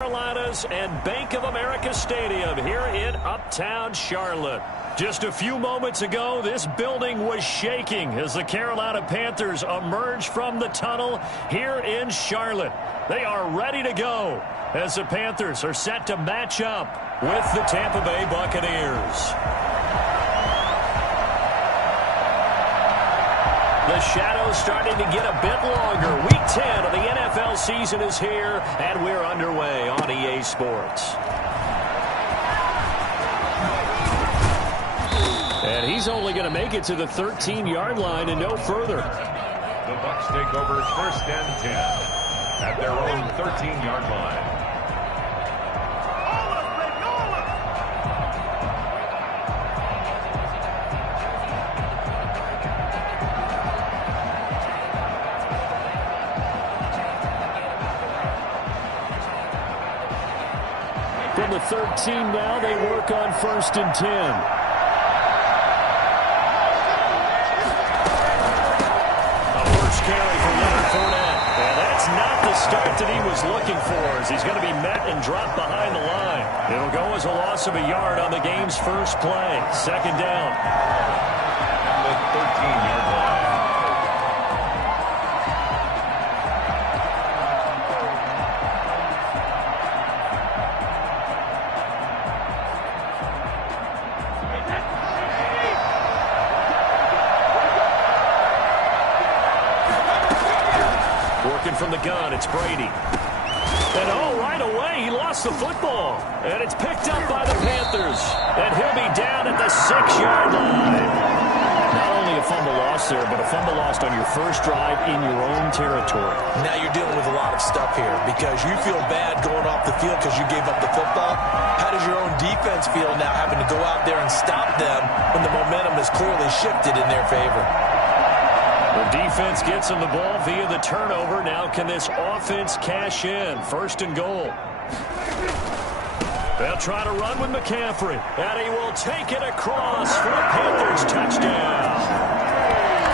Carolinas and Bank of America Stadium here in Uptown Charlotte. Just a few moments ago, this building was shaking as the Carolina Panthers emerged from the tunnel here in Charlotte. They are ready to go as the Panthers are set to match up with the Tampa Bay Buccaneers. The shadow's starting to get a bit longer. Week 10 of the NFL season is here, and we're underway on EA Sports. And he's only going to make it to the 13-yard line and no further. The Bucs take over first and 10 at their own 13-yard line. From the 13 now, they work on first and 10. Carry for Leonard Fournette. And that's not the start that he was looking for, as he's going to be met and dropped behind the line. It'll go as a loss of a yard on the game's first play. Second down. The 13-yard line. From the gun, it's Brady. And right away, he lost the football. And it's picked up by the Panthers. And he'll be down at the 6-yard line. Not only a fumble loss there, but a fumble lost on your first drive in your own territory. Now you're dealing with a lot of stuff here because you feel bad going off the field because you gave up the football. How does your own defense feel now having to go out there and stop them when the momentum has clearly shifted in their favor? The defense gets him the ball via the turnover. Now can this offense cash in? First and goal. They'll try to run with McCaffrey. And he will take it across for a Panthers touchdown.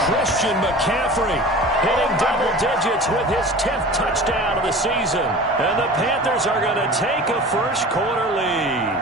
Christian McCaffrey hitting double digits with his 10th touchdown of the season. And the Panthers are going to take a first quarter lead.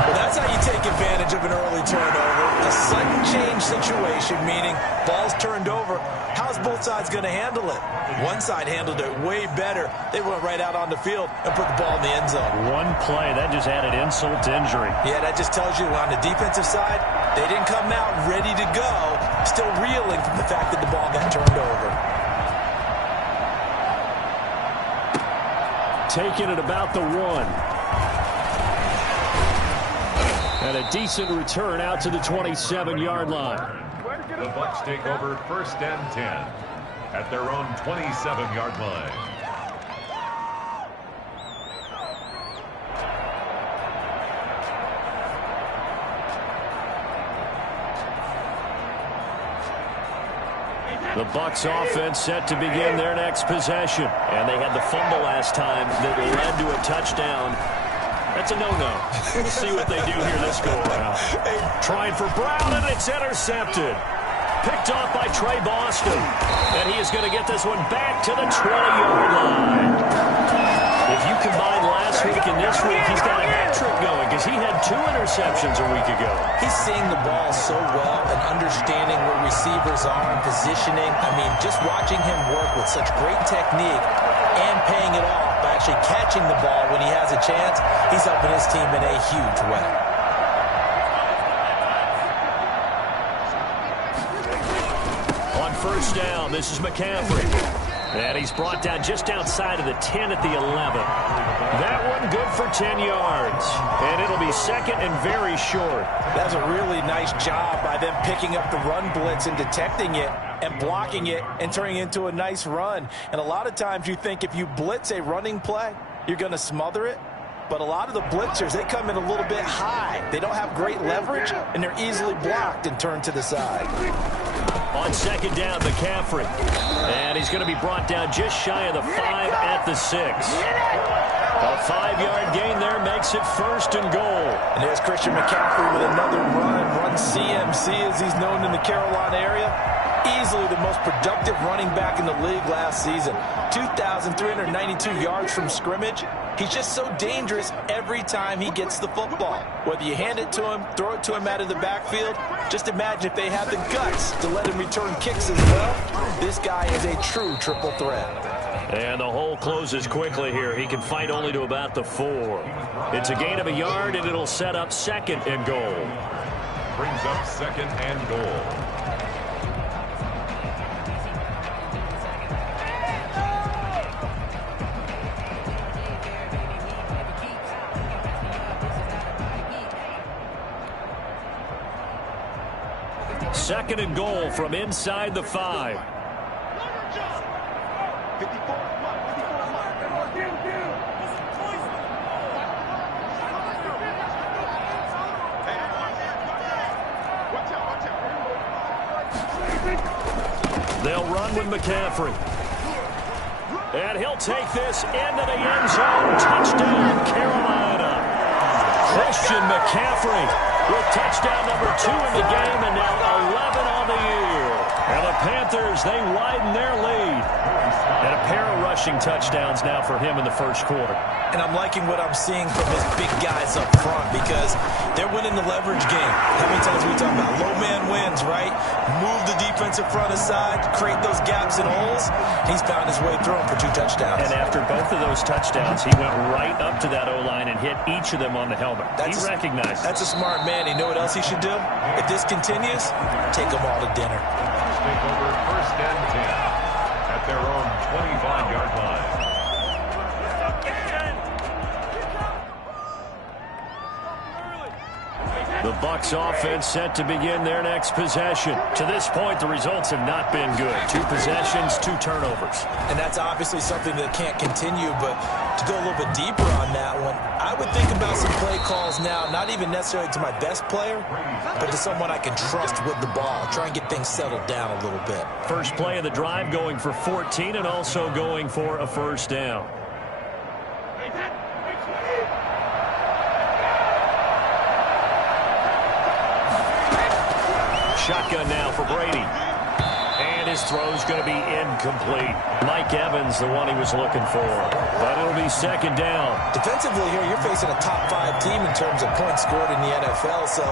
Well, that's how you take advantage of an early turnover. A sudden change situation, meaning ball's turned over. How's both sides going to handle it? One side handled it way better. They went right out on the field and put the ball in the end zone. One play, that just added insult to injury. Yeah, that just tells you on the defensive side, they didn't come out ready to go, still reeling from the fact that the ball got turned over. Taking it about the 1. And a decent return out to the 27-yard line. The Bucs take over first and 10 at their own 27-yard line. The Bucs offense set to begin their next possession. And they had the fumble last time that led to a touchdown. That's a no-no. We'll see what they do here this go-around. Trying for Brown, and it's intercepted. Picked off by Trey Boston. And he is going to get this one back to the 20-yard line. If you combine last week and this week, he's got a hat trick going because he had 2 interceptions a week ago. He's seeing the ball so well and understanding where receivers are and positioning. I mean, just watching him work with such great technique and paying it off by actually catching the ball when he has a chance, he's helping his team in a huge way. On first down, this is McCaffrey. And he's brought down just outside of the 10 at the 11. That one good for 10 yards. And it'll be second and very short. That's a really nice job by them picking up the run blitz and detecting it and blocking it and turning it into a nice run. And a lot of times you think if you blitz a running play, you're going to smother it. But a lot of the blitzers, they come in a little bit high. They don't have great leverage, and they're easily blocked and turned to the side. On second down, McCaffrey. And he's going to be brought down just shy of the 5 at the 6. A 5-yard gain there makes it 1st and goal. And there's Christian McCaffrey with another run CMC as he's known in the Carolina area. Easily the most productive running back in the league last season. 2,392 yards from scrimmage. He's just so dangerous every time he gets the football. Whether you hand it to him, throw it to him out of the backfield, just imagine if they have the guts to let him return kicks as well. This guy is a true triple threat. And the hole closes quickly here. He can fight only to about the 4. It's a gain of a yard, and it'll set up 2nd and goal. Brings up 2nd and goal. Second and goal from inside the 5. They'll run with McCaffrey. And he'll take this into the end zone. Touchdown, Carolina. Christian McCaffrey with touchdown number 2 in the game, and now 11 on the year. And the Panthers, they widen their lead. And a pair of rushing touchdowns now for him in the 1st quarter. And I'm liking what I'm seeing from his big guys up front because they're winning the leverage game. How many times we talk about low man wins, right? Move the defensive front aside, create those gaps and holes. He's found his way through them for 2 touchdowns. And after both of those touchdowns, he went right up to that O-line and hit each of them on the helmet. He recognized it. That's a smart man. You know what else he should do? If this continues, take them all to dinner. Take over 1st and 10 at their own 25-yard line. The Bucs offense set to begin their next possession. To this point, the results have not been good. 2 possessions, 2 turnovers. And that's obviously something that can't continue, but to go a little bit deeper on that one, I would think about some play calls now, not even necessarily to my best player, but to someone I can trust with the ball. Try and get things settled down a little bit. First play of the drive going for 14 and also going for a 1st down. Shotgun now for Brady. And his throw's going to be incomplete. Mike Evans, the one he was looking for. But it'll be 2nd down. Defensively here, you're facing a top 5 team in terms of points scored in the NFL. So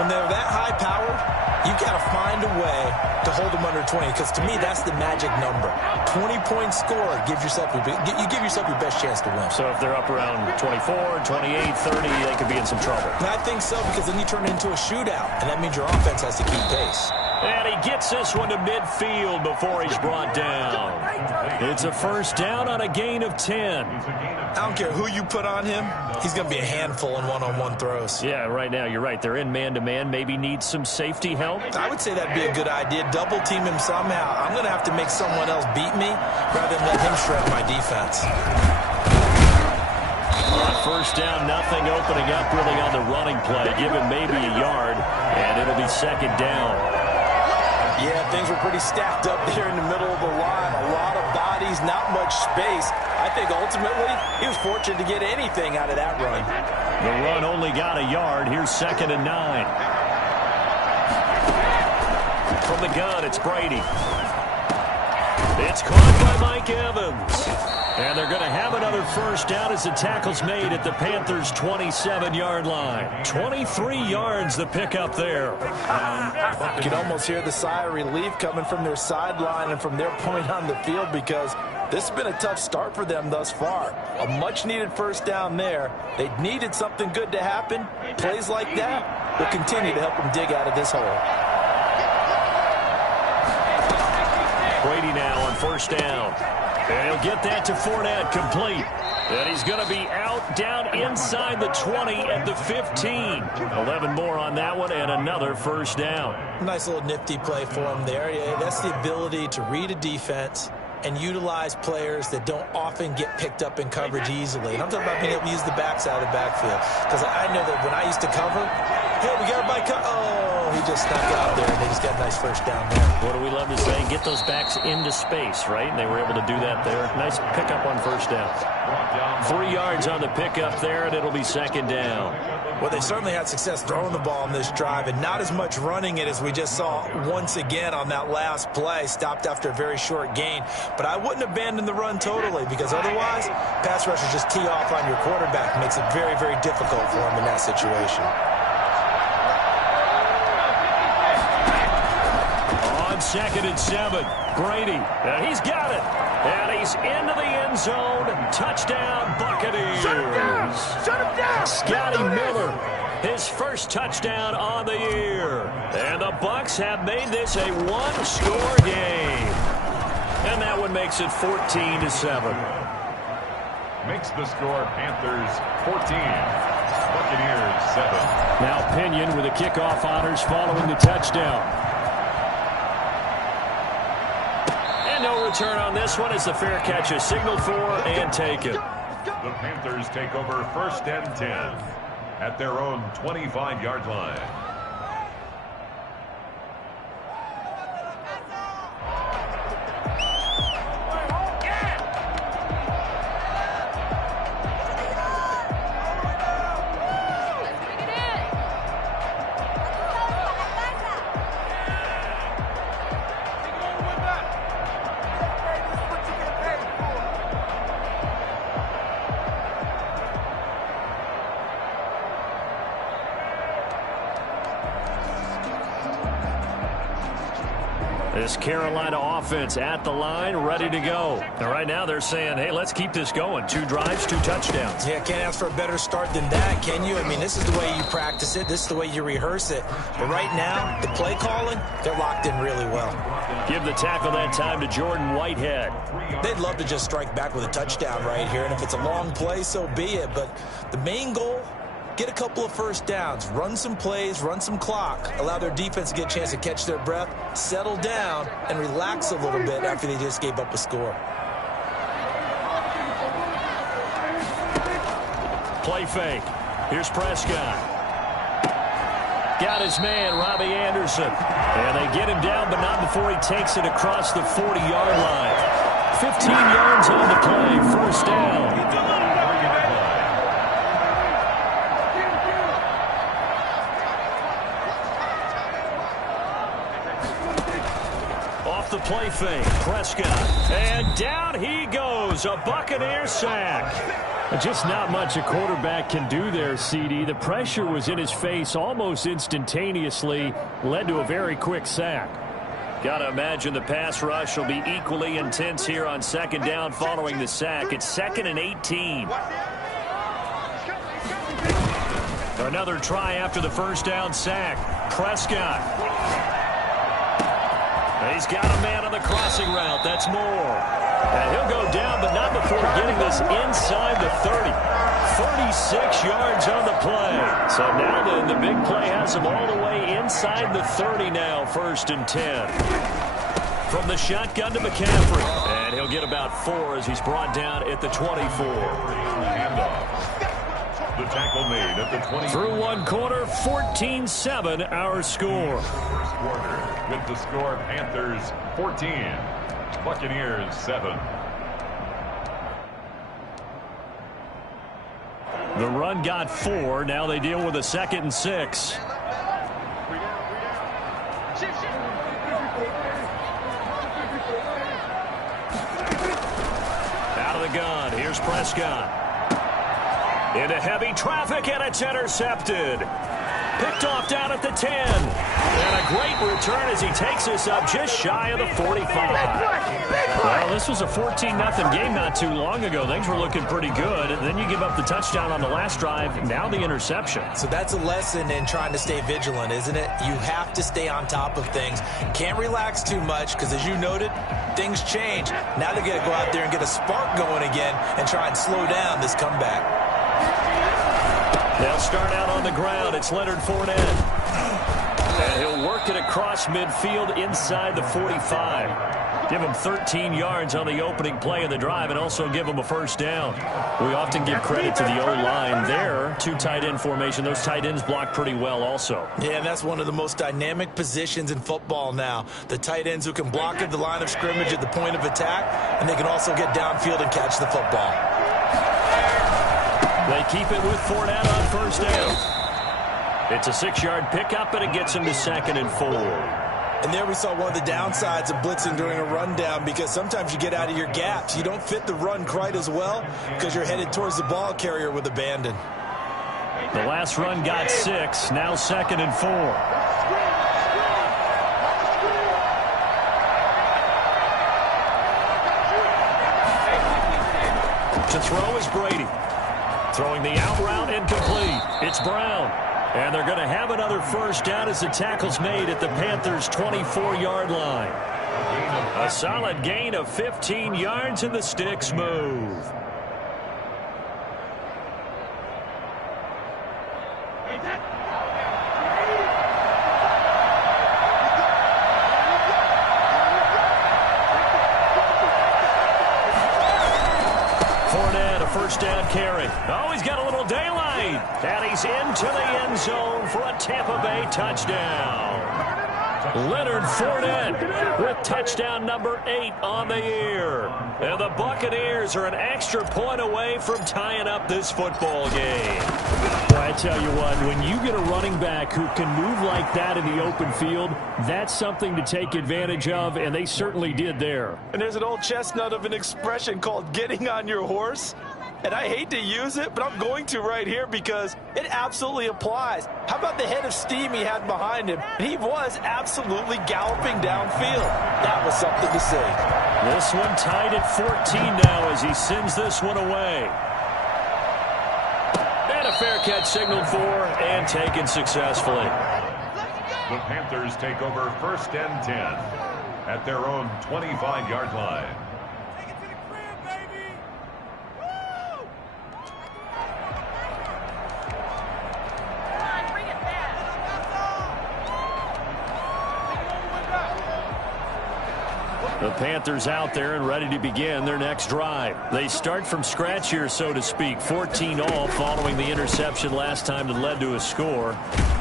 when they're that high-powered, you got to find a way to hold them under 20. Because to me, that's the magic number. 20 points scored, you give yourself your best chance to win. So if they're up around 24, 28, 30, they could be in some trouble. And I think so, because then you turn it into a shootout, and that means your offense has to keep pace. And he gets this one to midfield before he's brought down. It's a 1st down on a gain of 10. I don't care who you put on him. He's going to be a handful in one-on-one throws. Yeah, right now, you're right. They're in man-to-man. Maybe need some safety help. I would say that'd be a good idea. Double team him somehow. I'm going to have to make someone else beat me rather than let him shred my defense. On 1st down, nothing opening up really on the running play. Give him maybe a yard, and it'll be 2nd down. Yeah, things were pretty stacked up there in the middle of the line. A lot of bodies, not much space. I think ultimately he was fortunate to get anything out of that run. The run only got a yard. Here's 2nd and 9. From the gun, it's Brady. It's caught by Mike Evans. And they're going to have another 1st down as the tackle's made at the Panthers' 27-yard line. 23 yards the pickup there. You can almost hear the sigh of relief coming from their sideline and from their point on the field because this has been a tough start for them thus far. A much-needed 1st down there. They needed something good to happen. Plays like that will continue to help them dig out of this hole. Brady now on 1st down. And he'll get that to Fournette, complete. And he's going to be out down inside the 20 at the 15. 11 more on that one and another 1st down. Nice little nifty play for him there. Yeah, that's the ability to read a defense and utilize players that don't often get picked up in coverage easily. And I'm talking about being able to use the backside of the backfield. Because I know that when I used to cover, hey, we got everybody Oh, he just snuck out there, and they just got a nice first down there. What do we love to say? Get those backs into space, right? And they were able to do that there. Nice pickup on first down. 3 yards on the pickup there, and it'll be second down. Well, they certainly had success throwing the ball in this drive, and not as much running it as we just saw once again on that last play. Stopped after a very short gain. But I wouldn't abandon the run totally, because otherwise, pass rushers just tee off on your quarterback. Makes it very, very difficult for him in that situation. On 2nd and 7, Brady, and he's got it. And he's into the end zone. Touchdown, Buccaneers. Shut him down. Shut him down. Scotty Miller, his first touchdown on the year. And the Bucs have made this a one-score game. And that one makes it 14-7. Makes the score Panthers 14, Buccaneers 7. Now Pinion with the kickoff honors following the touchdown. No return on this one as the fair catch is signaled for and taken. The Panthers take over 1st and 10 at their own 25-yard line. This Carolina offense at the line, ready to go. And right now they're saying, hey, let's keep this going. 2 drives, 2 touchdowns. Yeah, can't ask for a better start than that, can you? I mean, this is the way you practice it. This is the way you rehearse it. But right now, the play calling, they're locked in really well. Give the tackle that time to Jordan Whitehead. They'd love to just strike back with a touchdown right here. And if it's a long play, so be it. But the main goal, get a couple of first downs, run some plays, run some clock, allow their defense to get a chance to catch their breath, settle down, and relax a little bit after they just gave up a score. Play fake. Here's Prescott. Got his man, Robbie Anderson. And they get him down, but not before he takes it across the 40-yard line. 15 yards on the play, first down. The play fake, Prescott, and down he goes, a Buccaneer sack. Just not much a quarterback can do there, CD. The pressure was in his face almost instantaneously, led to a very quick sack. Gotta imagine the pass rush will be equally intense here on 2nd down following the sack. It's 2nd and 18. Another try after the first down sack. Prescott. He's got a man on the crossing route. That's Moore. And he'll go down, but not before getting this inside the 30. 36 yards on the play. So now then, the big play has him all the way inside the 30 now, 1st and 10. From the shotgun to McCaffrey. And he'll get about 4 as he's brought down at the 24. Handoff. The tackle made at the 20. Through one quarter, 14-7 our score. First quarter with the score Panthers 14, Buccaneers 7. The run got 4. Now they deal with a 2nd and 6. Out of the gun. Here's Prescott. Into heavy traffic, and it's intercepted. Picked off down at the 10. And a great return as he takes us up just shy of the 45. Well, this was a 14-0 game not too long ago. Things were looking pretty good. And then you give up the touchdown on the last drive. Now the interception. So that's a lesson in trying to stay vigilant, isn't it? You have to stay on top of things. Can't relax too much because, as you noted, things change. Now they got to go out there and get a spark going again and try and slow down this comeback. They'll start out on the ground. It's Leonard Fournette. And he'll work it across midfield inside the 45. Give them 13 yards on the opening play of the drive and also give them a first down. We often give credit to the O-line there. Two tight end formation. Those tight ends block pretty well also. Yeah, and that's one of the most dynamic positions in football now. The tight ends who can block at the line of scrimmage at the point of attack, and they can also get downfield and catch the football. They keep it with Fournette on first down. It's a 6-yard pickup, and it gets him to 2nd and 4. And there we saw one of the downsides of blitzing during a rundown, because sometimes you get out of your gaps. You don't fit the run quite as well because you're headed towards the ball carrier with abandon. The last run got 6, now 2nd and 4. To throw is Brady. Throwing the out route incomplete. It's Brown. And they're going to have another first down as the tackle's made at the Panthers' 24-yard line. A solid gain of 15 yards and the sticks move. First down carry. Oh, he's got a little daylight. And he's into the end zone for a Tampa Bay touchdown. Leonard Fournette with touchdown number 8 on the year. And the Buccaneers are an extra point away from tying up this football game. I tell you what, when you get a running back who can move like that in the open field, that's something to take advantage of, and they certainly did there. And there's an old chestnut of an expression called getting on your horse. And I hate to use it, but I'm going to right here because it absolutely applies. How about the head of steam he had behind him? He was absolutely galloping downfield. That was something to see. This one tied at 14 now as he sends this one away. And a fair catch signaled for and taken successfully. The Panthers take over 1st and 10 at their own 25-yard line. The Panthers out there and ready to begin their next drive. They start from scratch here, so to speak. 14 all following the interception last time that led to a score.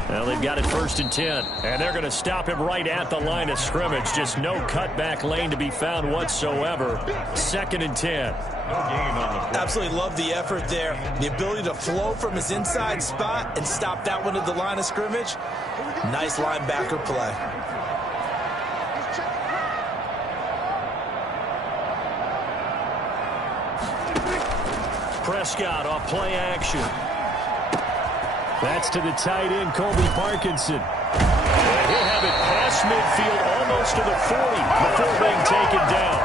Now they've got it 1st and 10. And they're going to stop him right at the line of scrimmage. Just no cutback lane to be found whatsoever. 2nd and 10. Absolutely love the effort there. The ability to flow from his inside spot and stop that one at the line of scrimmage. Nice linebacker play. Prescott off play action. That's to the tight end, Colby Parkinson. And he'll have it past midfield, almost to the 40 before being taken down.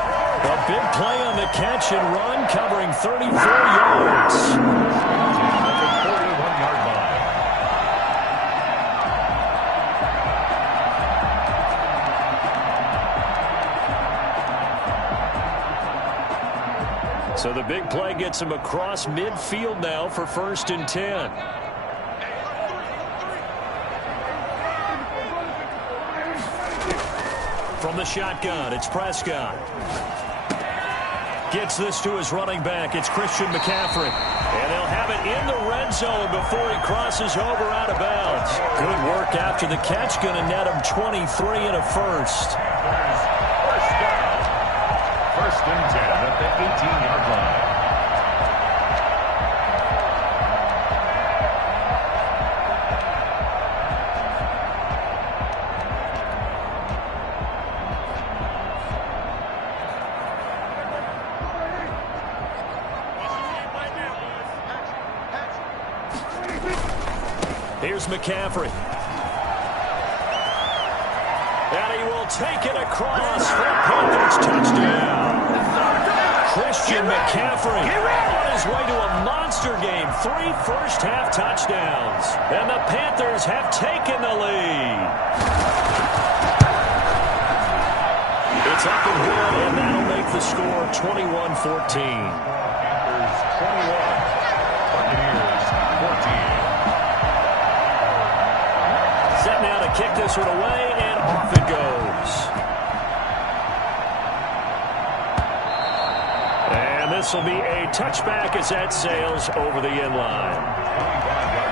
A big play on the catch and run, covering 34 yards. At the 41-yard line. So the big play gets him across midfield now for 1st and 10. From the shotgun, it's Prescott. Gets this to his running back. It's Christian McCaffrey. And they'll have it in the red zone before he crosses over out of bounds. Good work after the catch. Going to net him 23 and a first. First down. 1st and 10 at the 18-yard line. Here's McCaffrey. And he will take it across for a Panthers touchdown. Christian McCaffrey on his way to a monster game. 3 first-half touchdowns. And the Panthers have taken the lead. It's up and good, and that'll make the score 21-14. Panthers 21, Buccaneers 14. Set now to kick this one away, and off it goes. this will be a touchback as that sails over the end line. 25-yard line.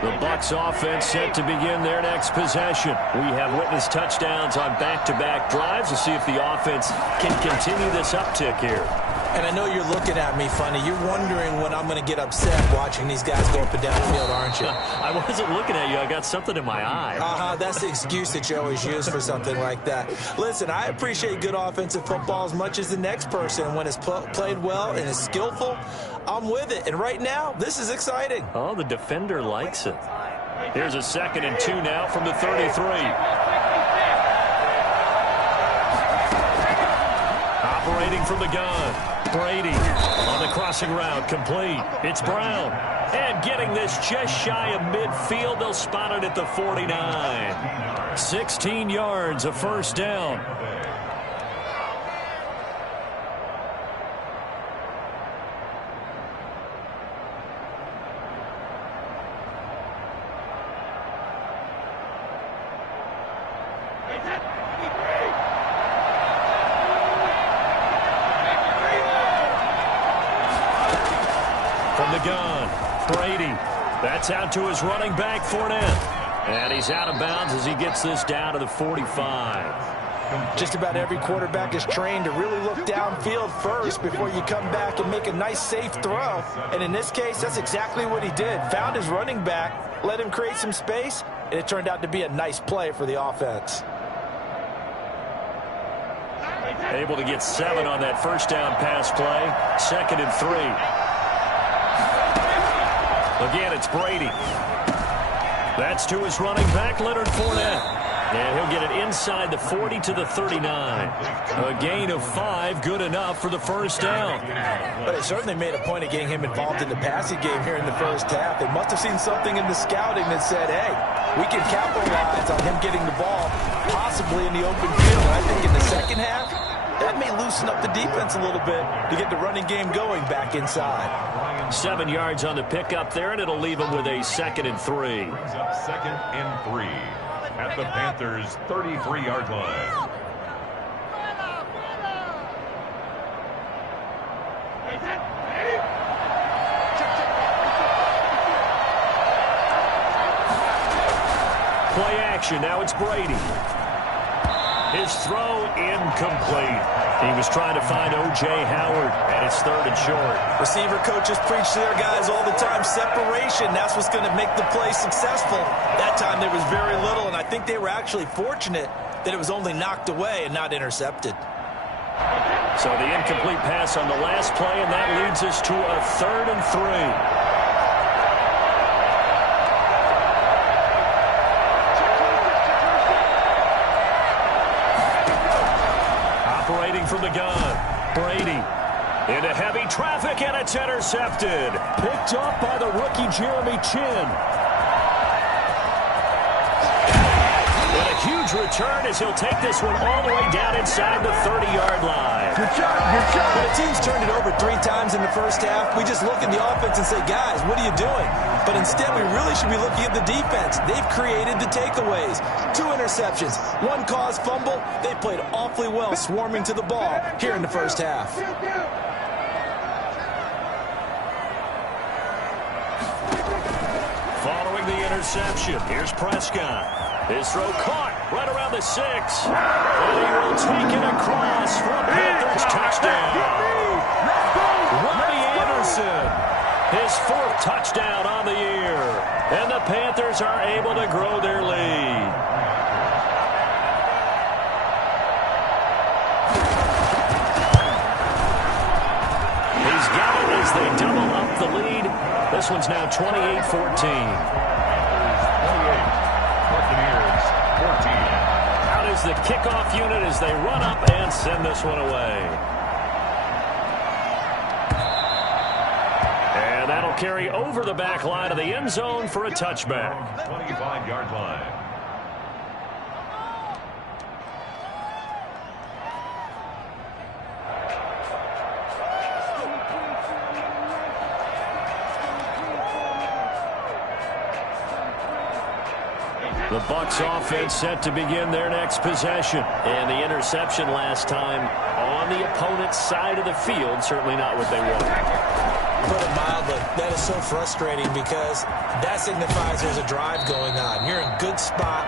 The Bucs offense set to begin their next possession. We have witnessed touchdowns on back-to-back drives to see if the offense can continue this uptick here. And I know you're looking at me funny. You're wondering when I'm going to get upset watching these guys go up and down the field, aren't you? I wasn't looking at you. I got something in my eye. That's the excuse that you always use for something like that. Listen, I appreciate good offensive football as much as the next person. When it's played well and is skillful, I'm with it. And right now, this is exciting. Oh, the defender likes it. Here's a 2nd and 2 now from the 33. Operating from the gun. Brady on the crossing route, complete. It's Brown. And getting this just shy of midfield. They'll spot it at the 49. 16 yards, a first down. From the gun, Brady. That's out to his running back, Fournette. And he's out of bounds as he gets this down to the 45. Just about every quarterback is trained to really look downfield first before you come back and make a nice, safe throw. And in this case, that's exactly what he did. Found his running back, let him create some space, and it turned out to be a nice play for the offense. Able to get 7 on that first down pass play. 2nd and 3. Again, it's Brady. That's to his running back, Leonard Fournette. And he'll get it inside the 40 to the 39. A gain of 5, good enough for the first down. But they certainly made a point of getting him involved in the passing game here in the first half. They must have seen something in the scouting that said, hey, we can capitalize on him getting the ball, possibly in the open field. I think in the second half, that may loosen up the defense a little bit to get the running game going back inside. 7 yards on the pickup there, and it'll leave him with a 2nd and 3. Brings up 2nd and 3 at the Panthers' 33-yard line. Play action. Now it's Brady. His throw incomplete. He was trying to find O.J. Howard, and it's 3rd and short. Receiver coaches preach to their guys all the time, separation. That's what's going to make the play successful. That time there was very little, and I think they were actually fortunate that it was only knocked away and not intercepted. So the incomplete pass on the last play, and that leads us to a 3rd and 3. From the gun, Brady into heavy traffic, and it's intercepted. Picked up by the rookie Jeremy Chin. And a huge return as he'll take this one all the way down inside the 30-yard line. Good shot, good shot. When the team's turned it over 3 times in the first half, we just look at the offense and say, guys, what are you doing? But instead, we really should be looking at the defense. They've created the takeaways. 2 interceptions, 1 caused fumble. They played awfully well swarming to the ball here in the first half. Following the interception, here's Prescott. His throw caught right around the 6. And he will take it across for a Panthers touchdown. Robbie Anderson, his 4th touchdown on the year. And the Panthers are able to grow their lead. He's got it as they double up the lead. This one's now 28-14. Out is the kickoff unit as they run up and send this one away. And that'll carry over the back line of the end zone for a touchback. 25-yard line. The Bucs offense set to begin their next possession. And the interception last time on the opponent's side of the field, certainly not what they want. Put it mildly, that is so frustrating because that signifies there's a drive going on. You're in good spot,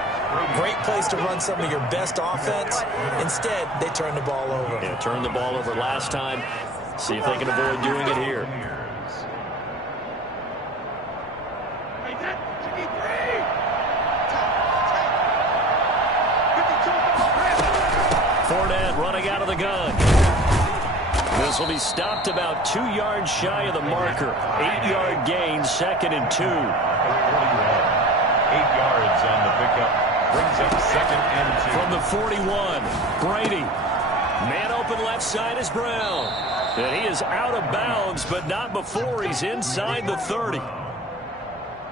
great place to run some of your best offense. Instead, they turn the ball over. Yeah, turned the ball over last time. See if they can avoid doing it here. Fournette running out of the gun. This will be stopped about 2 yards shy of the marker. 8-yard gain, 2nd and 2. 8 yards on the pickup. Brings up 2nd and 2. From the 41, Brady. Man open left side is Brown. And he is out of bounds, but not before he's inside the 30.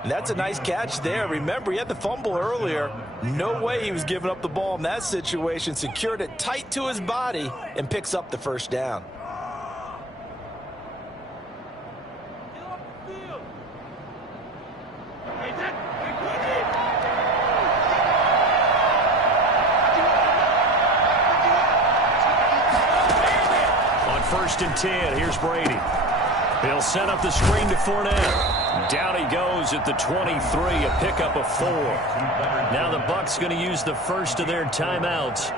That's a nice catch there. Remember, he had the fumble earlier. No way he was giving up the ball in that situation. Secured it tight to his body and picks up the first down. On 1st and 10, here's Brady. He'll set up the screen to Fournette. Down he goes at the 23, a pickup of 4. Now the Bucs going to use the first of their timeouts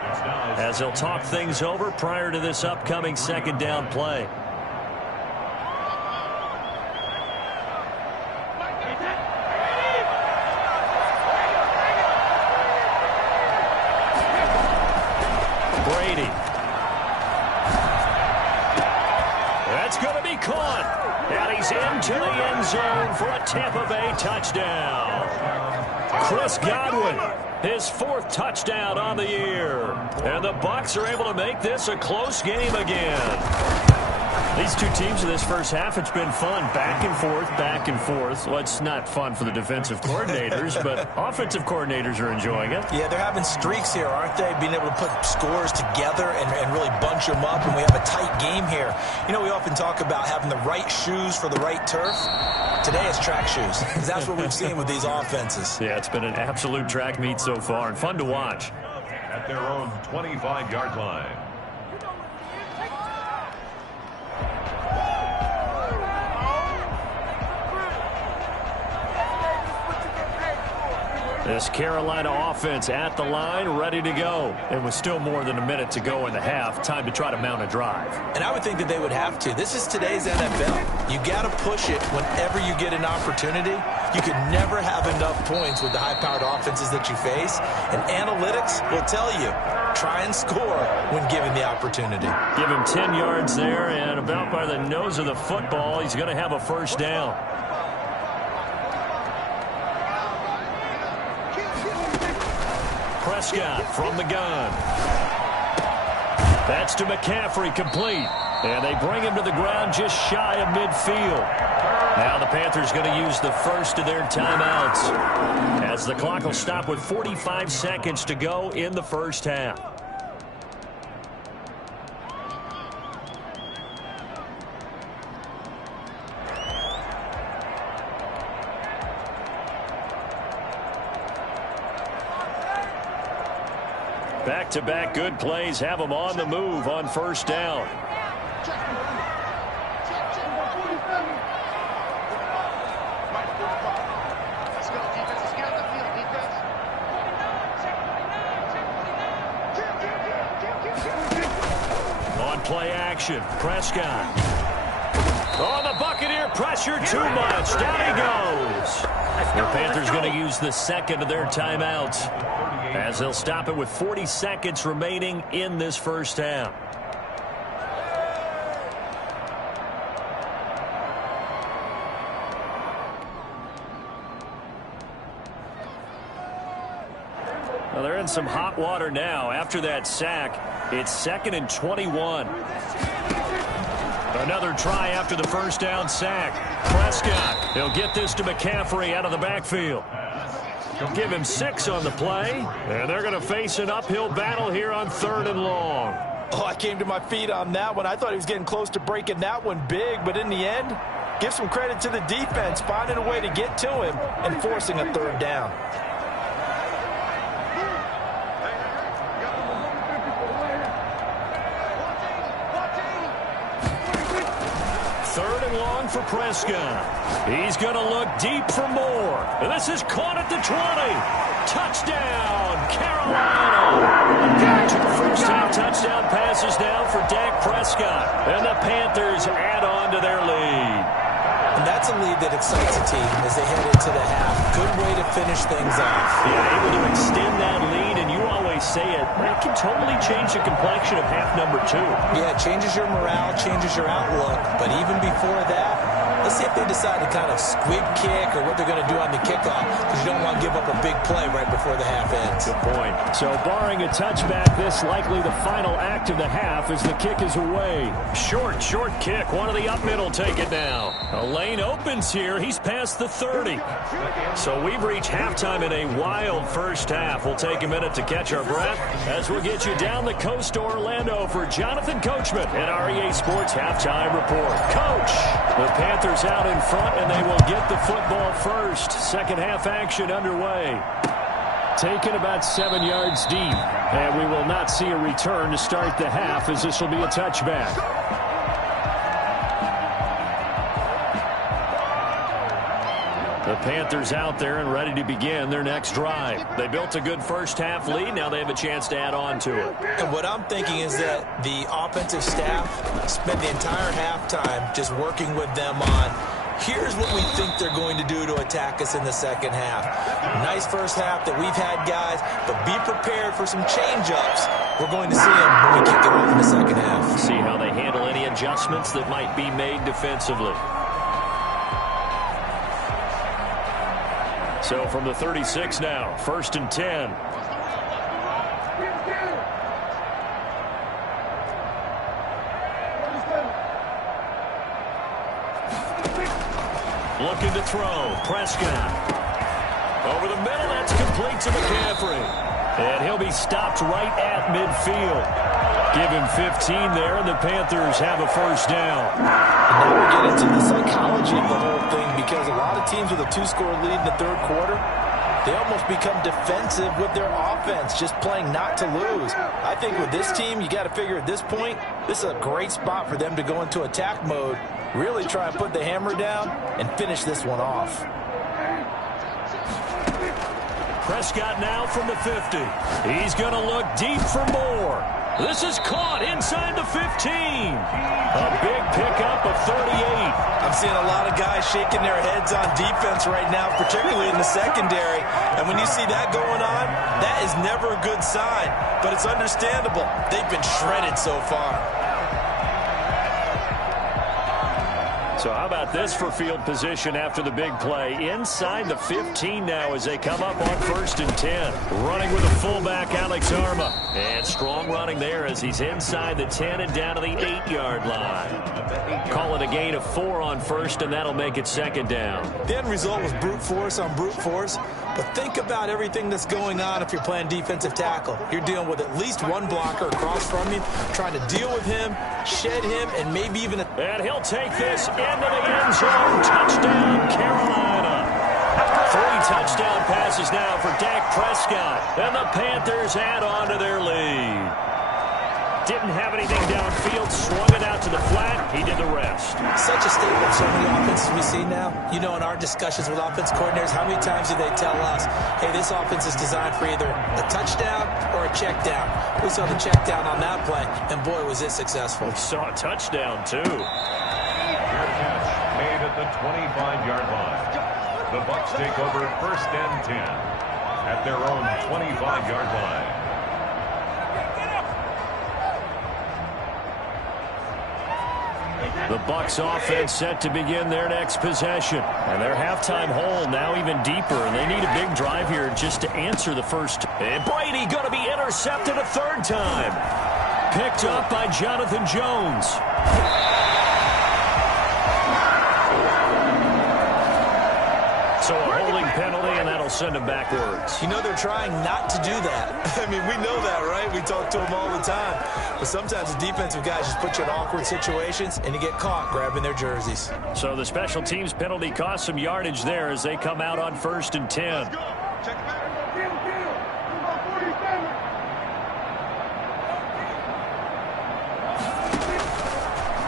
as they'll talk things over prior to this upcoming 2nd down play. Brady. That's going to be caught. And he's into the end zone for a Tampa Bay touchdown. Chris Godwin, his 4th touchdown on the year. And the Bucs are able to make this a close game again. These two teams in this first half, it's been fun. Back and forth, back and forth. Well, it's not fun for the defensive coordinators, but offensive coordinators are enjoying it. Yeah, they're having streaks here, aren't they? Being able to put scores together and really bunch them up, and we have a tight game here. You know, we often talk about having the right shoes for the right turf. Today it's track shoes. That's what we've seen with these offenses. Yeah, it's been an absolute track meet so far and fun to watch. At their own 25-yard line. This Carolina offense at the line, ready to go. It was still more than a minute to go in the half. Time to try to mount a drive. And I would think that they would have to. This is today's NFL. You got to push it whenever you get an opportunity. You can never have enough points with the high-powered offenses that you face. And analytics will tell you, try and score when given the opportunity. Give him 10 yards there, and about by the nose of the football, he's going to have a first down. Prescott from the gun. That's to McCaffrey, complete. And they bring him to the ground just shy of midfield. Now the Panthers going to use the first of their timeouts as the clock will stop with 45 seconds to go in the first half. Back-to-back good plays have them on the move on first down. On play action, Prescott. Oh, the Buccaneer pressure too much. Down he goes. The Panthers going to use the second of their timeouts as they'll stop it with 40 seconds remaining in this first half. Well, they're in some hot water now. After that sack, it's 2nd and 21. Another try after the first down sack. Prescott, he'll get this to McCaffrey out of the backfield. He'll give him 6 on the play, and they're going to face an uphill battle here on 3rd and long. Oh, I came to my feet on that one. I thought he was getting close to breaking that one big, but in the end, give some credit to the defense, finding a way to get to him and forcing a 3rd down. 3rd and long for Prescott. He's going to look deep for more. And this is caught at the 20. Touchdown, Carolina. 2 first-half touchdown passes now for Dak Prescott. And the Panthers add on to their lead. And that's a lead that excites a team as they head into the half. Good way to finish things off. Yeah, able to extend that lead, and you always say it, that can totally change the complexion of half number 2. Yeah, it changes your morale, changes your outlook. But even before that, let's see if they decide to kind of squib kick or what they're going to do on the kickoff, because you don't want to give up a big play right before the half ends. Good point. So barring a touchback, this likely the final act of the half as the kick is away. Short kick. One of the up middle take it now. A lane opens here. He's past the 30. So we've reached halftime in a wild first half. We'll take a minute to catch our breath as we'll get you down the coast to Orlando for Jonathan Coachman and our EA Sports Halftime Report. Coach, the Panthers out in front, and they will get the football first. Second half action underway. Taken about 7 yards deep, and we will not see a return to start the half as this will be a touchback. The Panthers out there and ready to begin their next drive. They built a good first half lead. Now they have a chance to add on to it. And what I'm thinking is that the offensive staff spent the entire halftime just working with them on, here's what we think they're going to do to attack us in the second half. Nice first half that we've had, guys, but be prepared for some change-ups. We're going to see them when we kick it off in the second half. See how they handle any adjustments that might be made defensively. So from the 36 now, 1st and 10. Looking to throw. Prescott. Over the middle, that's complete to McCaffrey. And he'll be stopped right at midfield. Give him 15 there, and the Panthers have a first down. And now we get into the psychology of the whole thing, because a lot of teams with a 2-score lead in the third quarter, they almost become defensive with their offense, just playing not to lose. I think with this team, you got to figure at this point, this is a great spot for them to go into attack mode, really try and put the hammer down and finish this one off. Prescott now from the 50. He's going to look deep for more. This is caught inside the 15. A big pickup of 38. I'm seeing a lot of guys shaking their heads on defense right now, particularly in the secondary. And when you see that going on, that is never a good sign. But it's understandable. They've been shredded so far. So how about this for field position after the big play? Inside the 15 now as they come up on 1st and 10. Running with a fullback, Alex Arma. And strong running there as he's inside the 10 and down to the 8-yard line. Call it a gain of 4 on 1st, and that'll make it 2nd down. The end result was brute force on brute force. But think about everything that's going on if you're playing defensive tackle. You're dealing with at least one blocker across from you, trying to deal with him, shed him, and maybe even... And he'll take this into the end zone. Touchdown, Carolina. 3 touchdown passes now for Dak Prescott. And the Panthers add on to their lead. Didn't have anything downfield, swung it out to the flat. He did the rest. Such a staple of so many offenses we see now. You know, in our discussions with offense coordinators, how many times do they tell us, hey, this offense is designed for either a touchdown or a check down. We saw the check down on that play, and boy, was it successful. We saw a touchdown, too. Catch made at the 25-yard line. The Bucs take over 1st and 10 at their own 25-yard line. The Bucs offense set to begin their next possession. And their halftime hole now even deeper. And they need a big drive here just to answer the first. And Brady going to be intercepted a 3rd time. Picked up by Jonathan Jones. So a holding penalty, and that'll send him backwards. You know, they're trying not to do that. I mean, we know that, right? We talk to them all the time. But sometimes the defensive guys just put you in awkward situations, and you get caught grabbing their jerseys. So the special teams penalty cost some yardage there as they come out on 1st and 10.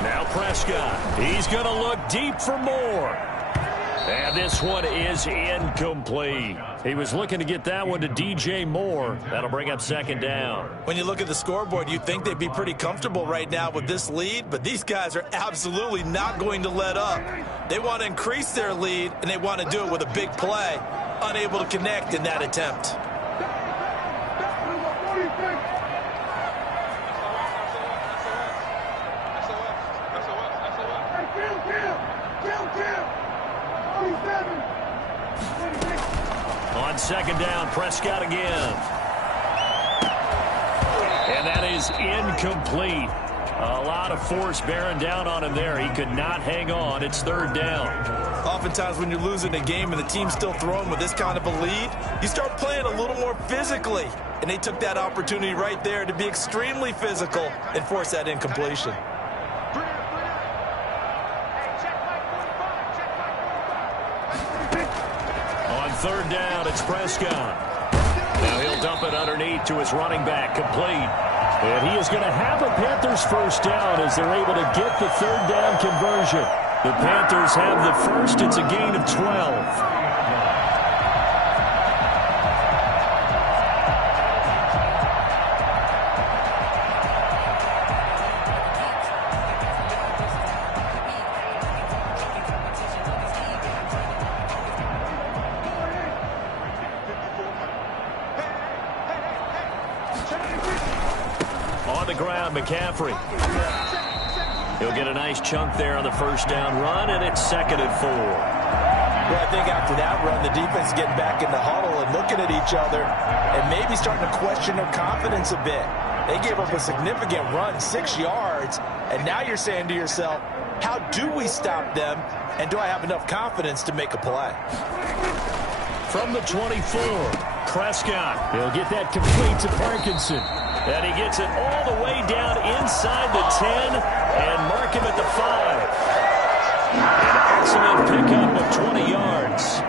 Now Prescott. He's going to look deep for more. And this one is incomplete. He was looking to get that one to DJ Moore. That'll bring up second down. When you look at the scoreboard, you'd think they'd be pretty comfortable right now with this lead, but these guys are absolutely not going to let up. They want to increase their lead, and they want to do it with a big play. Unable to connect in that attempt. On second down, Prescott again. And that is incomplete. A lot of force bearing down on him there. He could not hang on. It's third down. Oftentimes when you're losing a game and the team's still throwing with this kind of a lead, you start playing a little more physically. And they took that opportunity right there to be extremely physical and force that incompletion. Third down, it's Prescott. Now he'll dump it underneath to his running back, complete. And he is going to have a Panthers first down as they're able to get the third down conversion. The Panthers have the first. It's a gain of 12. McCaffrey. He'll get a nice chunk there on the first down run, and it's 2nd and 4. Well, I think after that run, the defense is getting back in the huddle and looking at each other and maybe starting to question their confidence a bit. They gave up a significant run, 6 yards, and now you're saying to yourself, how do we stop them, and do I have enough confidence to make a play? From the 24, Prescott. He'll get that complete to Parkinson. And he gets it all the way down inside the 10 and mark him at the 5. An excellent pickup of 20 yards.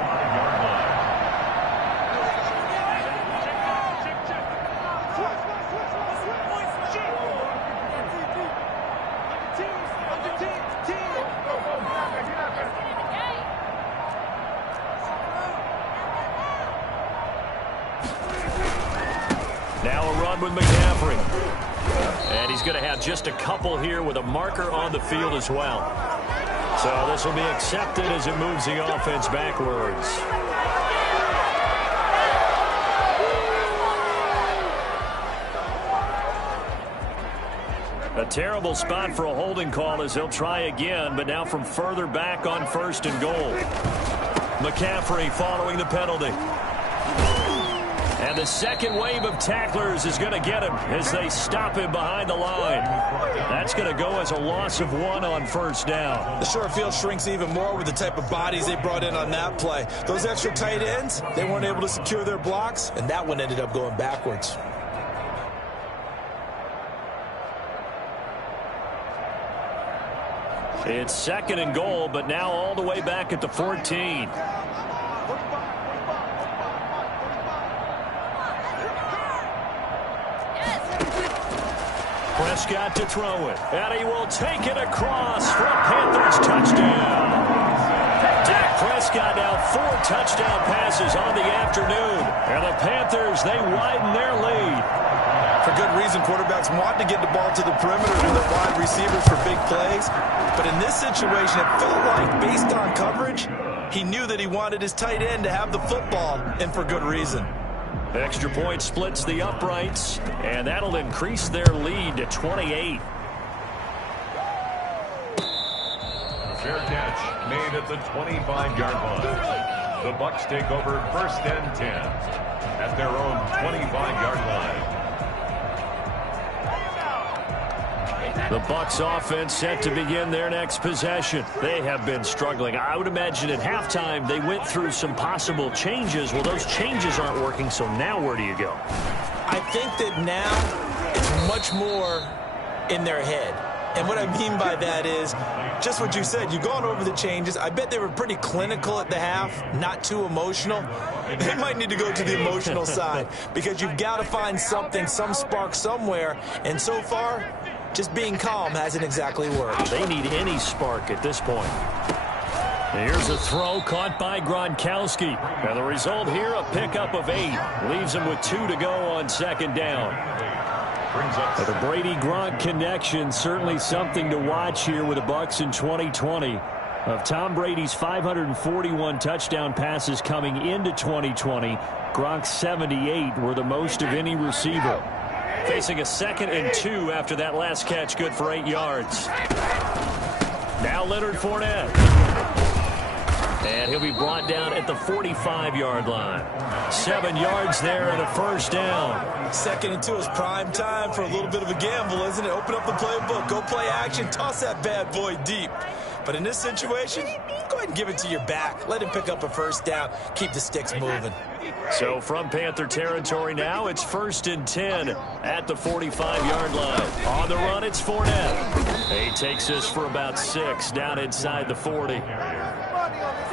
Now a run with McCaffrey. And he's going to have just a couple here with a marker on the field as well. So this will be accepted as it moves the offense backwards. A terrible spot for a holding call as they'll try again, but now from further back on 1st and goal. McCaffrey following the penalty. And the second wave of tacklers is going to get him as they stop him behind the line. That's going to go as a loss of 1 on 1st down. The short field shrinks even more with the type of bodies they brought in on that play. Those extra tight ends, they weren't able to secure their blocks, and that one ended up going backwards. It's 2nd and goal, but now all the way back at the 14. Prescott to throw it, and he will take it across for a Panthers touchdown. Dak Prescott now 4 touchdown passes on the afternoon, and the Panthers, they widen their lead. For good reason, quarterbacks want to get the ball to the perimeter with their wide receivers for big plays, but in this situation, it felt like, based on coverage, he knew that he wanted his tight end to have the football, and for good reason. Extra point splits the uprights, and that'll increase their lead to 28. Fair catch made at the 25-yard line. The Bucs take over 1st and 10 at their own 25-yard line. The Bucs offense set to begin their next possession. They have been struggling. I would imagine at halftime they went through some possible changes. Well, those changes aren't working, so now where do you go? I think that now it's much more in their head. And what I mean by that is just what you said. You've gone over the changes. I bet they were pretty clinical at the half, not too emotional. They might need to go to the emotional side because you've got to find something, some spark somewhere. And so far, Just being calm hasn't exactly worked. They need any spark at this point. Here's a throw caught by Gronkowski. And the result here, a pickup of 8. Leaves him with 2 to go on second down. The Brady-Gronk connection, certainly something to watch here with the Bucs in 2020. Of Tom Brady's 541 touchdown passes coming into 2020, Gronk's 78 were the most of any receiver. Facing a 2nd and 2 after that last catch, good for 8 yards. Now Leonard Fournette. And he'll be brought down at the 45-yard line. 7 yards there and a first down. 2nd and 2 is prime time for a little bit of a gamble, isn't it? Open up the playbook, go play action, toss that bad boy deep. But in this situation, go ahead and give it to your back. Let him pick up a first down. Keep the sticks moving. So from Panther territory now, it's 1st and 10 at the 45-yard line. On the run, it's Fournette. He takes this for about 6 down inside the 40.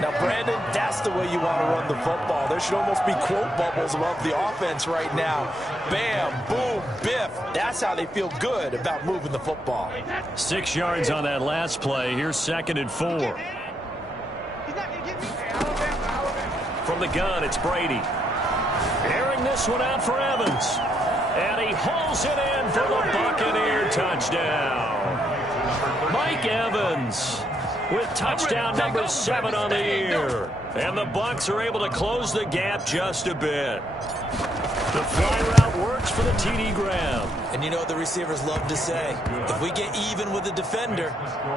Now, Brandon, that's the way you want to run the football. There should almost be quote bubbles above the offense right now. Bam, boom, biff. That's how they feel good about moving the football. 6 yards on that last play. Here's 2nd and 4. From the gun, it's Brady. Airing this one out for Evans. And he hauls it in for the Buccaneer touchdown. Mike Evans with touchdown number 7 on the year. And the Bucs are able to close the gap just a bit. The fly route works for the TD Graham. And you know what the receivers love to say? If we get even with the defender,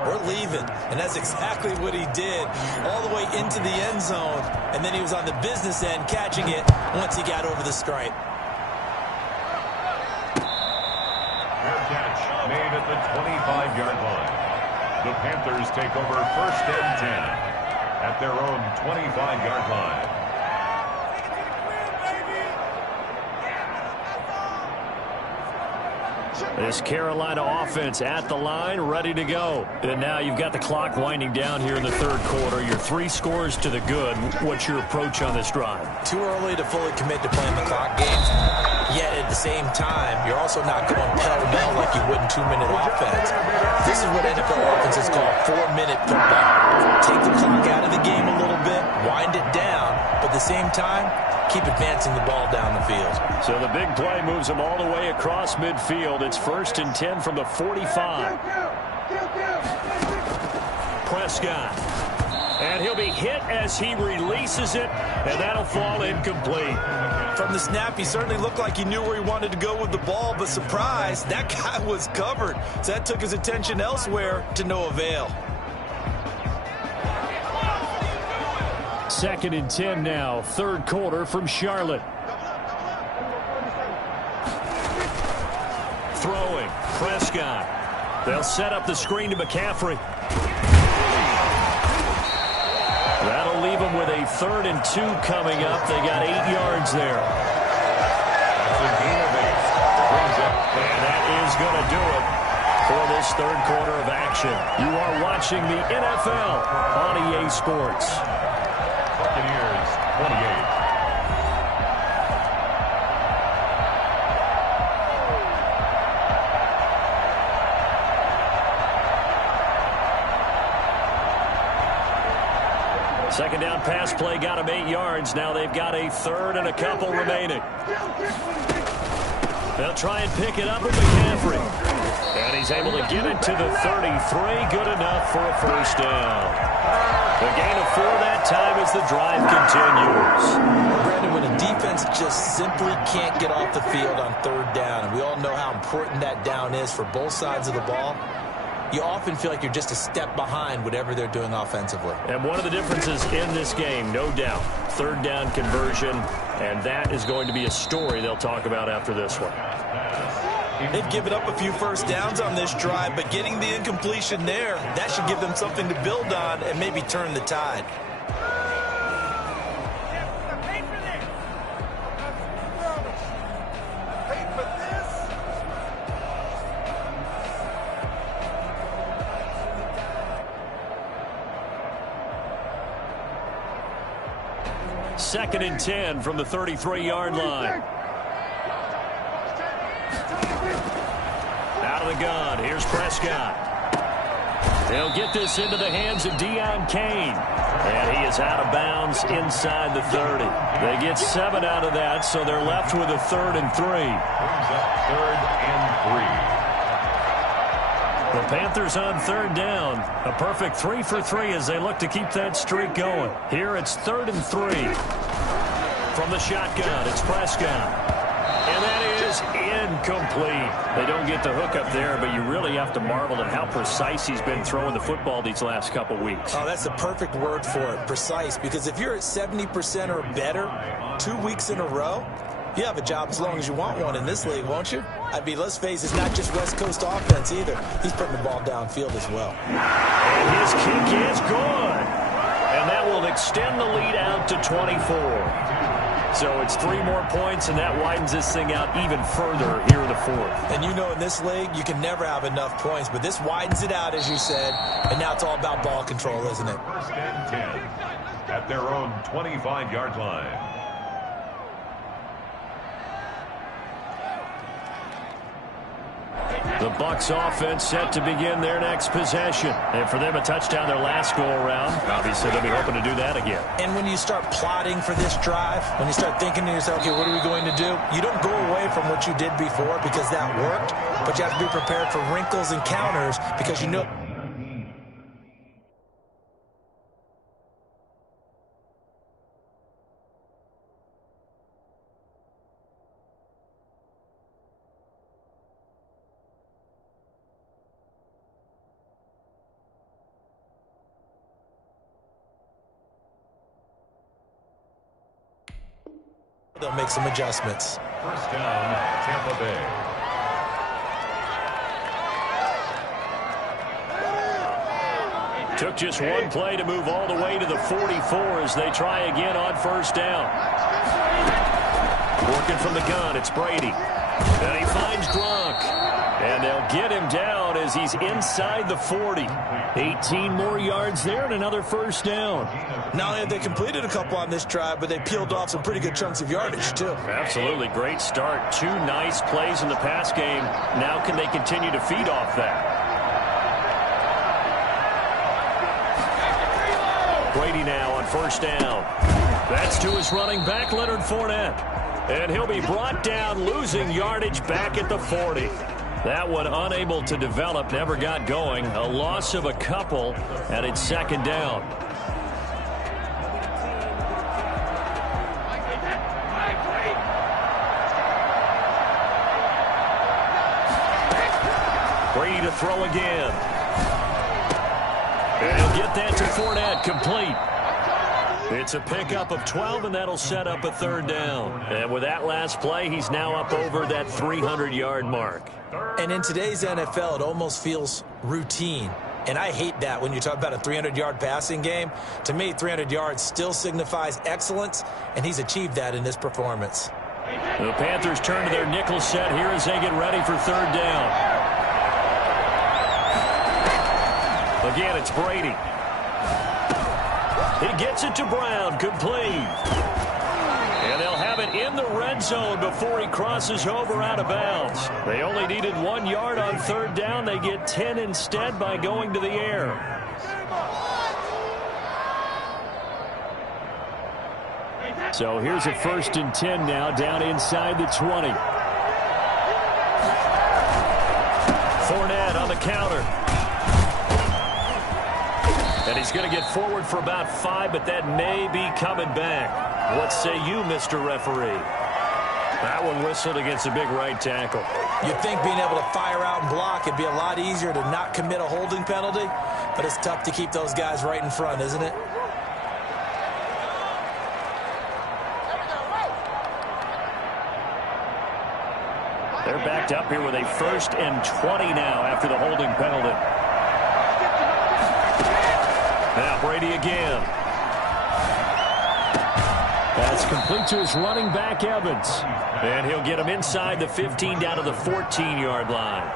we're leaving. And that's exactly what he did. All the way into the end zone. And then he was on the business end catching it once he got over the stripe. Fair catch made at the 25-yard line. The Panthers take over 1st and 10 at their own 25-yard line. This Carolina offense at the line, ready to go. And now you've got the clock winding down here in the 3rd quarter. You're 3 scores to the good. What's your approach on this drive? Too early to fully commit to playing the clock games. Yet at the same time, you're also not going pell-mell like you would in 2-minute offense. This is what NFL offenses call 4-minute football. Take the clock out of the game a little bit, wind it down, but at the same time, keep advancing the ball down the field. So the big play moves them all the way across midfield. It's 1st and 10 from the 45. Prescott. And he'll be hit as he releases it, and that'll fall incomplete. From the snap, he certainly looked like he knew where he wanted to go with the ball, but surprise, that guy was covered. So that took his attention elsewhere to no avail. 2nd and 10 now, 3rd quarter from Charlotte. Throwing, Prescott. They'll set up the screen to McCaffrey. That'll leave them with a 3rd and 2 coming up. They got 8 yards there. And that is going to do it for this 3rd quarter of action. You are watching the NFL on EA Sports. Buccaneers 28. Second down pass play got him 8 yards. Now they've got a 3rd and a couple remaining. They'll try and pick it up with McCaffrey. And he's able to get it to the 33. Good enough for a first down. The gain of 4 that time as the drive continues. Brandon, when a defense just simply can't get off the field on 3rd down, and we all know how important that down is for both sides of the ball, you often feel like you're just a step behind whatever they're doing offensively. And one of the differences in this game, no doubt, 3rd down conversion, and that is going to be a story they'll talk about after this one. They've given up a few first downs on this drive, but getting the incompletion there, that should give them something to build on and maybe turn the tide. Second and 10 from the 33-yard line. Out of the gun. Here's Prescott. They'll get this into the hands of Deion Kane. And he is out of bounds inside the 30. They get 7 out of that, so they're left with a 3rd and 3. Brings up 3rd and 3. The Panthers on 3rd down. A perfect 3 for 3 as they look to keep that streak going. Here it's 3rd and 3. From the shotgun, it's Prescott. And that is incomplete. They don't get the hook up there, but you really have to marvel at how precise he's been throwing the football these last couple weeks. Oh, that's the perfect word for it, precise. Because if you're at 70% or better 2 weeks in a row, you have a job as long as you want one in this league, won't you? I mean, let's face it, it's not just West Coast offense either. He's putting the ball downfield as well. And his kick is good. And that will extend the lead out to 24. So it's 3 more points, and that widens this thing out even further here in the 4th. And you know in this league, you can never have enough points, but this widens it out, as you said, and now it's all about ball control, isn't it? 1st and 10 at their own 25-yard line. The Bucs offense set to begin their next possession. And for them, a touchdown their last go-around. Obviously, they'll be hoping to do that again. And when you start plotting for this drive, when you start thinking to yourself, okay, what are we going to do? You don't go away from what you did before because that worked, but you have to be prepared for wrinkles and counters because you know. They'll make some adjustments. 1st down, Tampa Bay. Took just one play to move all the way to the 44 as they try again on 1st down. Working from the gun, it's Brady. And he finds Gronk. And they'll get him down as he's inside the 40. 18 more yards there and another 1st down. Not only have they completed a couple on this drive, but they peeled off some pretty good chunks of yardage, too. Absolutely. Great start. 2 nice plays in the pass game. Now can they continue to feed off that? Brady now on 1st down. That's to his running back, Leonard Fournette. And he'll be brought down, losing yardage back at the 40. That one unable to develop, never got going. A loss of a couple, and it's 2nd down. Brady to throw again. And he'll get that to Fournette, complete. It's a pickup of 12, and that'll set up a 3rd down. And with that last play, he's now up over that 300-yard mark. And in today's NFL, it almost feels routine. And I hate that when you talk about a 300-yard passing game. To me, 300 yards still signifies excellence, and he's achieved that in this performance. The Panthers turn to their nickel set here as they get ready for 3rd down. Again, it's Brady. He gets it to Brown, complete. And they'll have it in the red zone before he crosses over out of bounds. They only needed 1 yard on 3rd down. They get 10 instead by going to the air. So here's a 1st and 10 now down inside the 20. Fournette on the counter. And he's going to get forward for about 5, but that may be coming back. What say you, Mr. Referee? That one whistled against a big right tackle. You'd think being able to fire out and block it'd be a lot easier to not commit a holding penalty, but it's tough to keep those guys right in front, isn't it? They're backed up here with a 1st and 20 now after the holding penalty. Now Brady again. That's complete to his running back, Evans. And he'll get him inside the 15 down to the 14-yard line.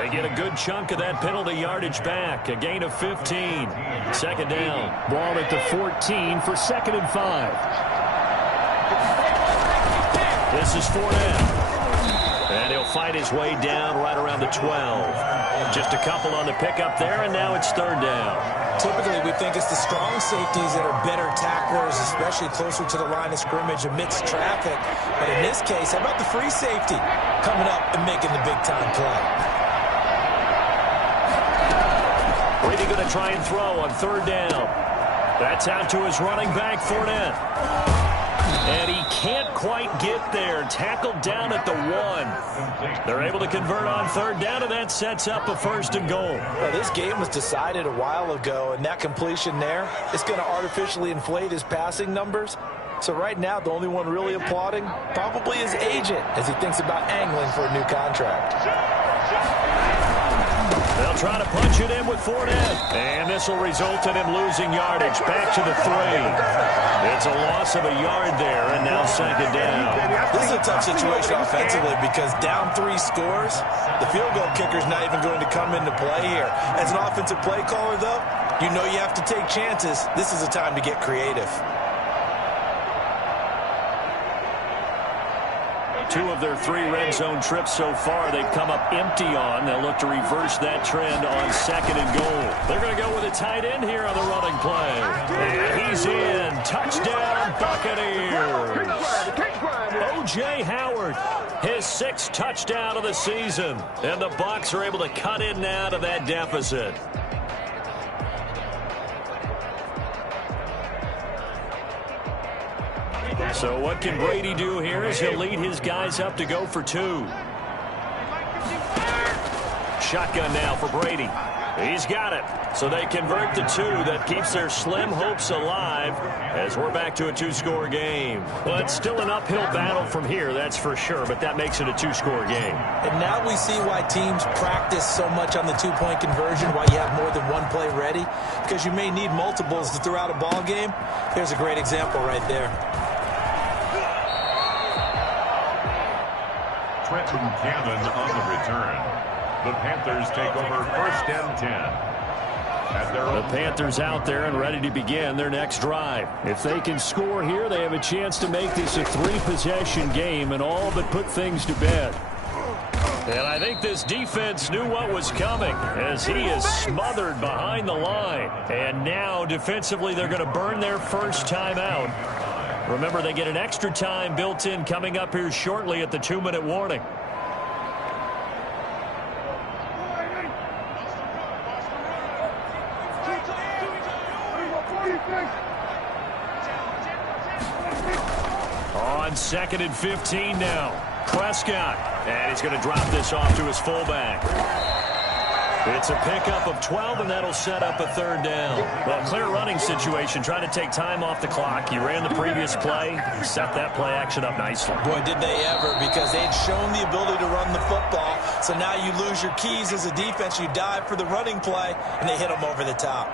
They get a good chunk of that penalty yardage back. A gain of 15. 2nd down. Ball at the 14 for 2nd and 5. This is Fournette. And he'll fight his way down right around the 12. Just a couple on the pickup there, and now it's third down. Typically, we think it's the strong safeties that are better tacklers, especially closer to the line of scrimmage amidst traffic. But in this case, how about the free safety coming up and making the big-time play? Brady going to try and throw on third down. That's out to his running back, Fournette. And he can't quite get there. Tackled down at the 1. They're able to convert on third down, and that sets up a first and goal. Well, this game was decided a while ago, and that completion there is going to artificially inflate his passing numbers. So right now, the only one really applauding probably his agent as he thinks about angling for a new contract. They'll try to punch it in with Fournette. And this will result in him losing yardage. Back to the 3. It's a loss of a yard there, and now second down. This is a tough situation offensively because down 3 scores, the field goal kicker's not even going to come into play here. As an offensive play caller, though, you know you have to take chances. This is a time to get creative. 2 of their 3 red zone trips so far, they've come up empty on. They'll look to reverse that trend on second and goal. They're going to go with a tight end here on the running play. And he's in. Touchdown, Buccaneers. O.J. Howard, his 6th touchdown of the season. And the Bucs are able to cut in now to that deficit. So what can Brady do here as he'll lead his guys up to go for 2. Shotgun now for Brady. He's got it. So they convert the 2. That keeps their slim hopes alive as we're back to a 2-score game. Well, it's still an uphill battle from here, that's for sure, but that makes it a 2-score game. And now we see why teams practice so much on the 2-point conversion, why you have more than one play ready, because you may need multiples to throw out a ball game. Here's a great example right there. Trenton Cannon on the return. The Panthers take over first and 10. The Panthers out there and ready to begin their next drive. If they can score here, they have a chance to make this a 3-possession game and all but put things to bed. And I think this defense knew what was coming as he is smothered behind the line. And now defensively they're going to burn their first time out. Remember, they get an extra time built in coming up here shortly at the 2-minute warning. On 2nd and 15 now. Prescott. And he's going to drop this off to his fullback. It's a pickup of 12, and that'll set up a third down. Well, clear running situation, trying to take time off the clock. You ran the previous play, set that play action up nicely. Boy, did they ever, because they had shown the ability to run the football. So now you lose your keys as a defense. You dive for the running play, and they hit them over the top.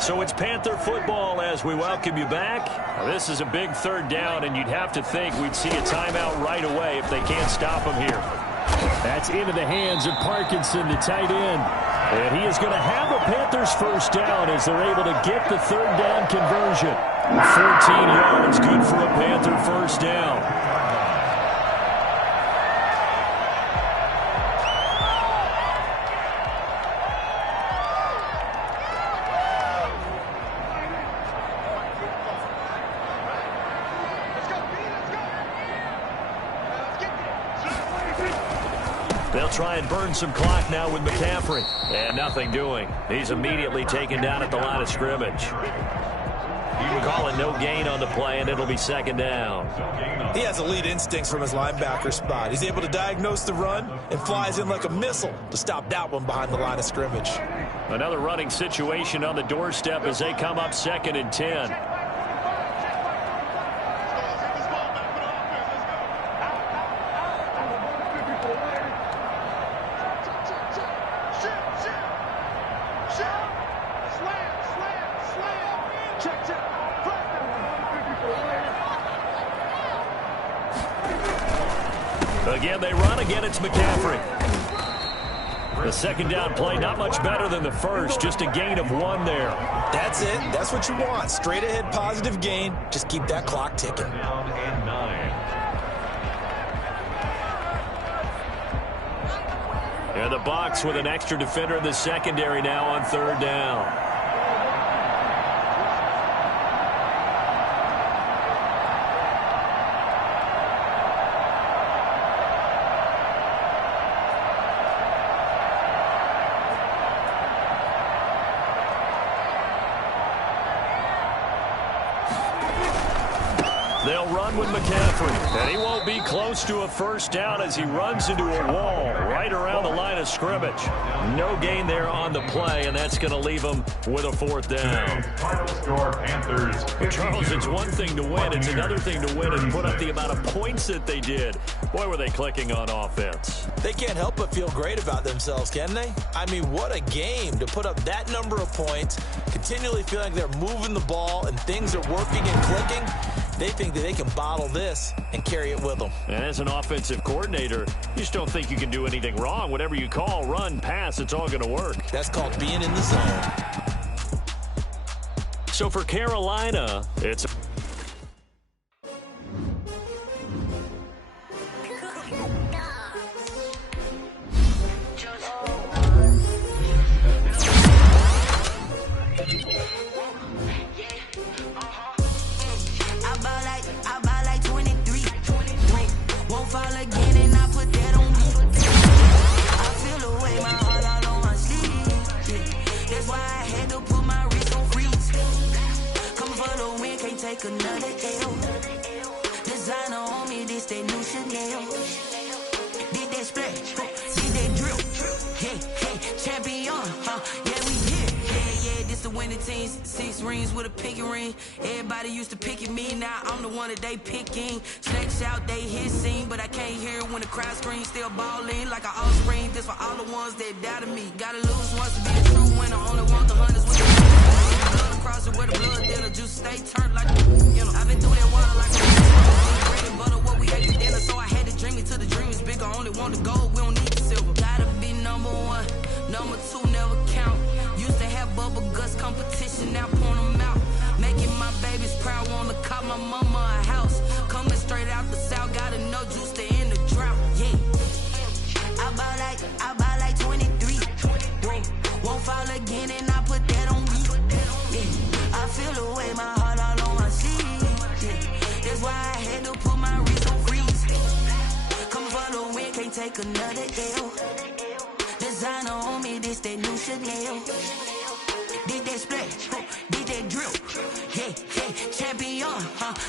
So it's Panther football as we welcome you back. This is a big third down, and you'd have to think we'd see a timeout right away if they can't stop them here. That's into the hands of Parkinson, the tight end. And he is going to have a Panthers first down as they're able to get the third down conversion. 14 yards, good for a Panther first down. They'll try and burn some clock now with McCaffrey. And nothing doing. He's immediately taken down at the line of scrimmage. Calling no gain on the play, and it'll be second down. He has elite instincts from his linebacker spot. He's able to diagnose the run and flies in like a missile to stop that one behind the line of scrimmage. Another running situation on the doorstep as they come up 2nd and 10. Again, they run. Again, it's McCaffrey. The second down play, not much better than the first. Just a gain of 1 there. That's it. That's what you want. Straight ahead positive gain. Just keep that clock ticking. And the Bucs with an extra defender in the secondary now on third down. They'll run with McCaffrey, and he won't be close to a first down as he runs into a wall right around the line of scrimmage. No gain there on the play, and that's going to leave him with a fourth down. Final score, Panthers. Well, Charles, it's one thing to win. It's another thing to win and put up the amount of points that they did. Boy, were they clicking on offense. They can't help but feel great about themselves, can they? I mean, what a game to put up that number of points, continually feeling like they're moving the ball and things are working and clicking. They think that they can bottle this and carry it with them. And as an offensive coordinator, you just don't think you can do anything wrong. Whatever you call, run, pass, it's all going to work. That's called being in the zone. So for Carolina, it's... Take another L. Designer on me, this they new Chanel. Did that splash, did that drill. Hey, champion, yeah, we here. Yeah, this the winning team. 6 rings with a pinky ring. Everybody used to pick at me, now I'm the one that they picking. Snakes out, they hissing, but I can't hear it when the crowd screams. Still balling like an offspring. This for all the ones that doubted me. Gotta lose once to be a true winner. Only want the hunters with the cross it where the blood dealer juice stay turned like, you know, I've been through that water like bread and butter, what we ate for dinner, so I had to dream it till the dream is bigger. Only want the gold, we don't need the silver. Gotta be number 1, number 2 never count. Used to have bubble guts competition, now point them out. Making my babies proud, wanna call my mama a house. Coming straight out the south, gotta know juice to end the drought. Yeah, I buy like 23. Won't fall again, and I put that on me. I feel the way, my heart all on my sleeve. That's why I had to put my wrist on freeze. Come for the win, can't take another L. Designer on me, this that new Chanel. Did that splash, did that drill. Hey, champion,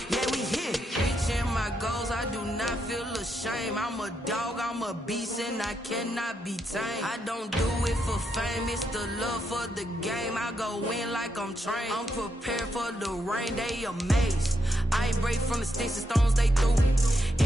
yeah, we here. Reaching my goals, I do not feel ashamed. I'm a dog, I'm a beast, and I cannot be tamed. I don't do it for fame, it's the love for the game. I go in like I'm trained. I'm prepared for the rain, they amazed. I ain't break from the sticks and stones they threw.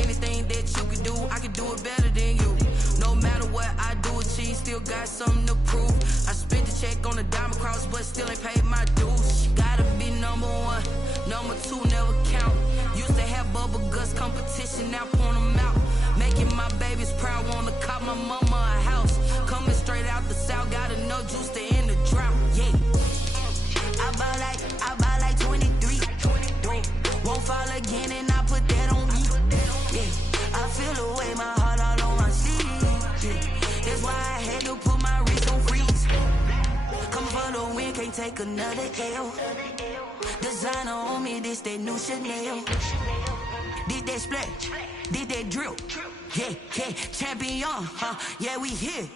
Anything that you can do, I can do it better than you. No matter what I do, achieve, still got something to prove. I spent the check on the diamond cross, but still ain't paid my dues. Gotta be number 1, number 2 never count. Used to have bubble guts competition, now point them out. Making my babies proud, wanna call my mama a house. Coming straight out the south, gotta know juice to end the drought. Yeah, I buy like 23. Won't fall again, and I put that on me. Yeah, I feel the way, my heart all on my sleeve. Yeah, that's why I had to put my wrist on freeze. Come for the win, can't take another L. Designer on me, this that new Chanel. Did that splash, did that drill. Yeah, champion, yeah, we here.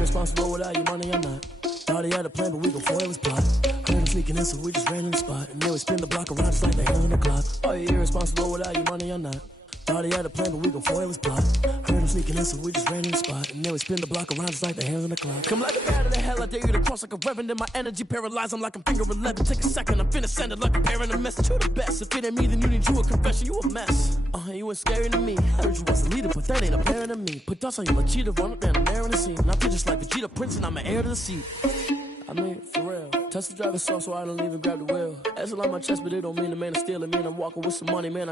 Responsible without your money, I'm not. Thought he had a plan, but we gon' foil his plot. Heard him sneaking in, so we just ran in the spot. And then we spin the block around just like the hell in the clock. Oh, you're irresponsible without your money, I'm not. Thought he had a plan, but we gon' foil his plot. Heard him sneaking in, so we just ran in the spot. And then we spin the block around just like the hands on the clock. Come like a bat of the hell, I dare you to cross like a reverend. And my energy paralyzed, I'm like I'm finger 11. Take a second, I'm finna send it like a parent a message. You the best, if it ain't me, then you need you a confession. You a mess, you ain't scary to me. Heard you was a leader, but that ain't apparent to me. Put dust on you like cheetah, run up down the air in the scene. And I feel just like Vegeta Prince, and I'm an heir to the seat. I mean, for real. Test the driver's soft so I don't even grab the wheel. That's a lot on my chest, but it don't mean the man is stealing me. And I'm walking with some money, man.